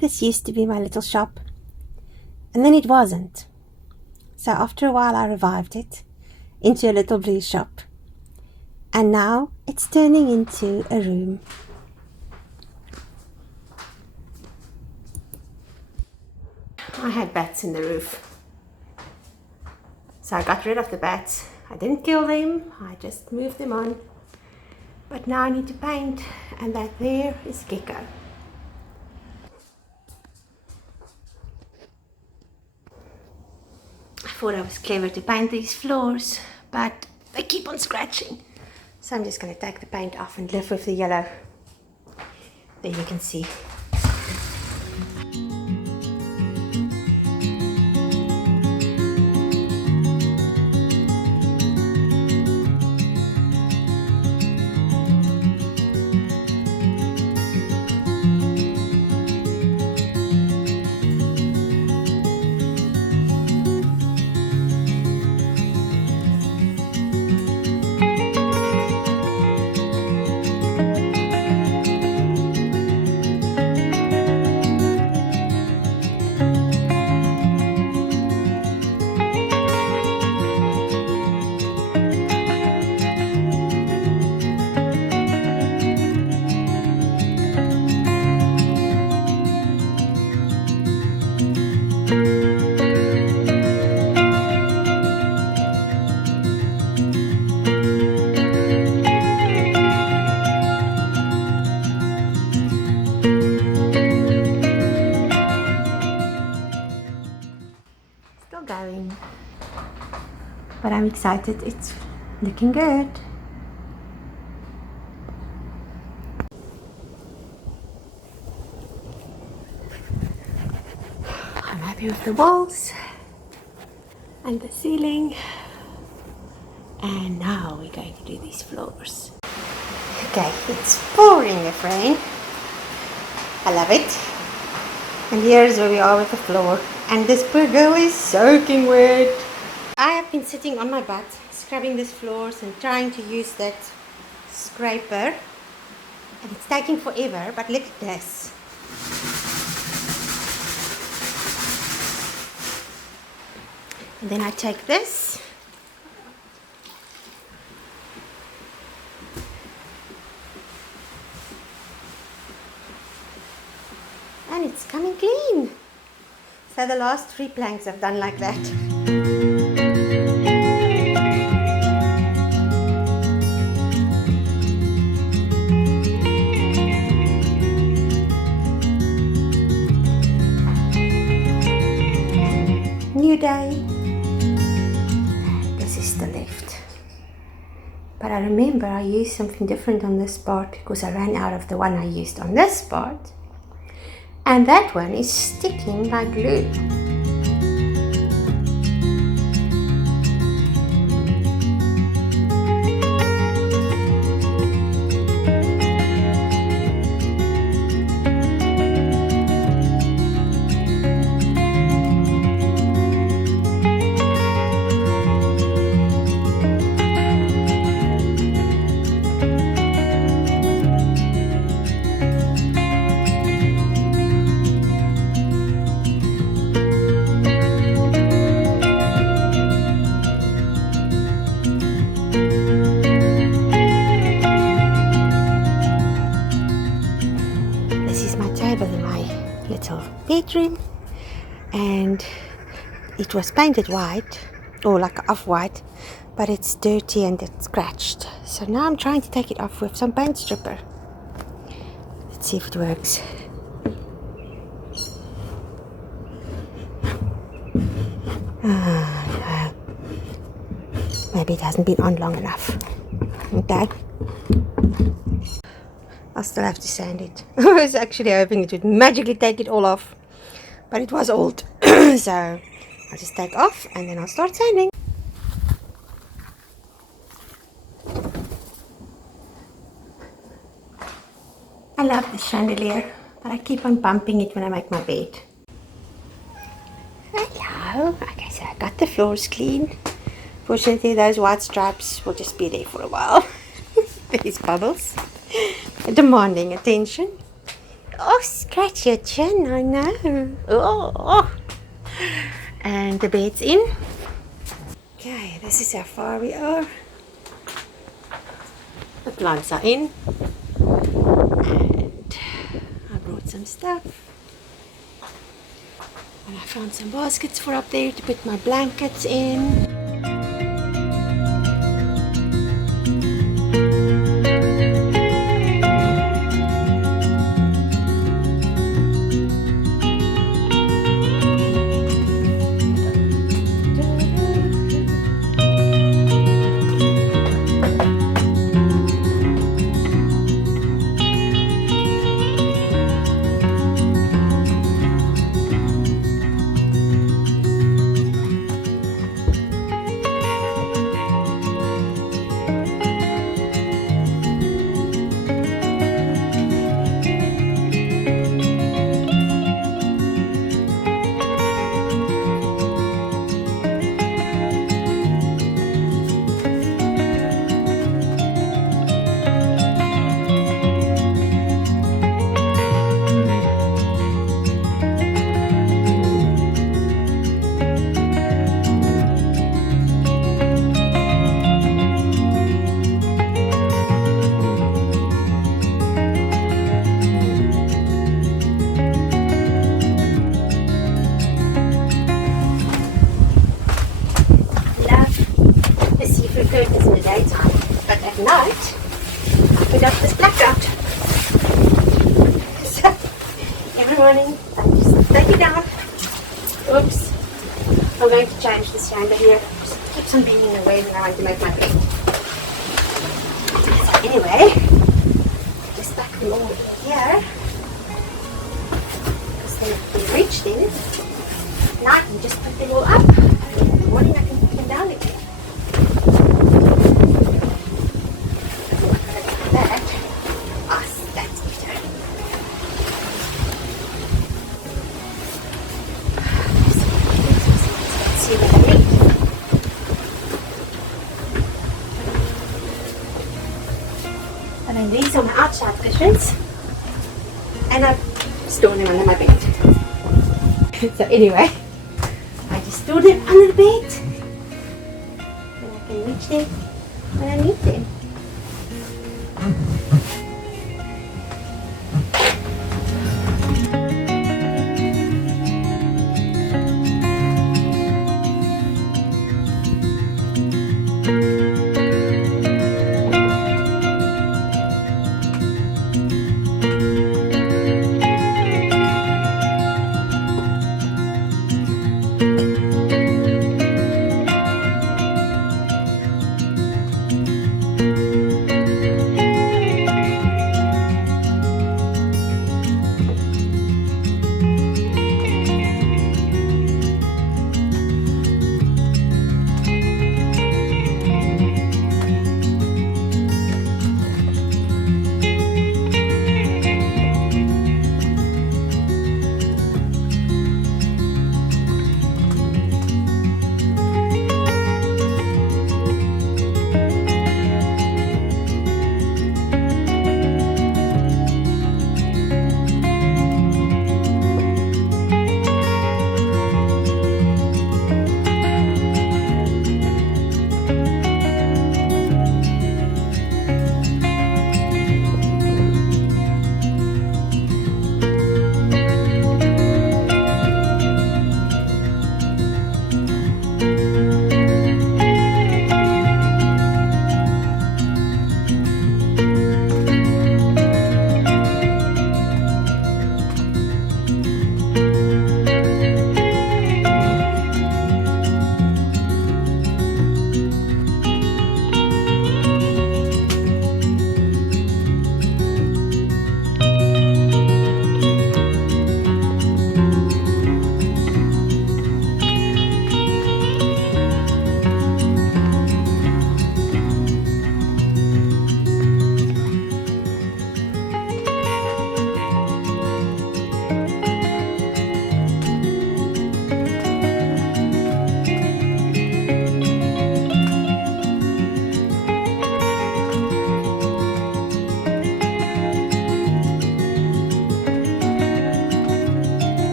This used to be my little shop, and then it wasn't. So after a while I revived it into a little blue shop, and now it's turning into a room. I had bats in the roof, so I got rid of the bats. I didn't kill them, I just moved them on. But now I need to paint, and that there is Gecko. I thought I was clever to paint these floors, but they keep on scratching. So I'm just going to take the paint off and live with the yellow. There you can see. Still going, but I'm excited. It's looking good. I'm happy with the walls and the ceiling, and now we're going to do these floors. Okay, it's pouring with rain. I love it. And here's where we are with the floor. And this poor girl is soaking wet. I have been sitting on my butt, scrubbing these floors and trying to use that scraper. And it's taking forever, but look at this. And then I take this. And it's coming clean. So the last 3 planks I've done like that. New day. This is the left. But I remember I used something different on this part because I ran out of the one I used on this part. And that one is sticking like glue. Bedroom, and it was painted white or like off-white, but it's dirty and it's scratched. So now I'm trying to take it off with some paint stripper. Let's see if it works. No. Maybe it hasn't been on long enough. Okay, I'll still have to sand it. I was actually hoping it would magically take it all off, but it was old. So I'll just take off and then I'll start sanding. I love this chandelier, but I keep on bumping it when I make my bed. Hello. Okay, so I got the floors clean. Fortunately, those white stripes will just be there for a while. There's Bubbles, demanding attention. Oh, scratch your chin, I know. Oh. And the bed's in. Okay, this is how far we are. The plants are in. And I brought some stuff. And I found some baskets for up there to put my blankets in. Curtains in the daytime, but at night I put up this blackout. So every morning I just take it down. Oops. I'm going to change this chamber here. Just keeps on being away when I want to make my bed. So anyway, just stack them all here. Because they reach them. At night you just put them all up. And in the morning I can put them down again. And then these are my outside cushions, and I've stored them under my bed. So anyway, I just stored them under the bed, and I can reach them when I need them.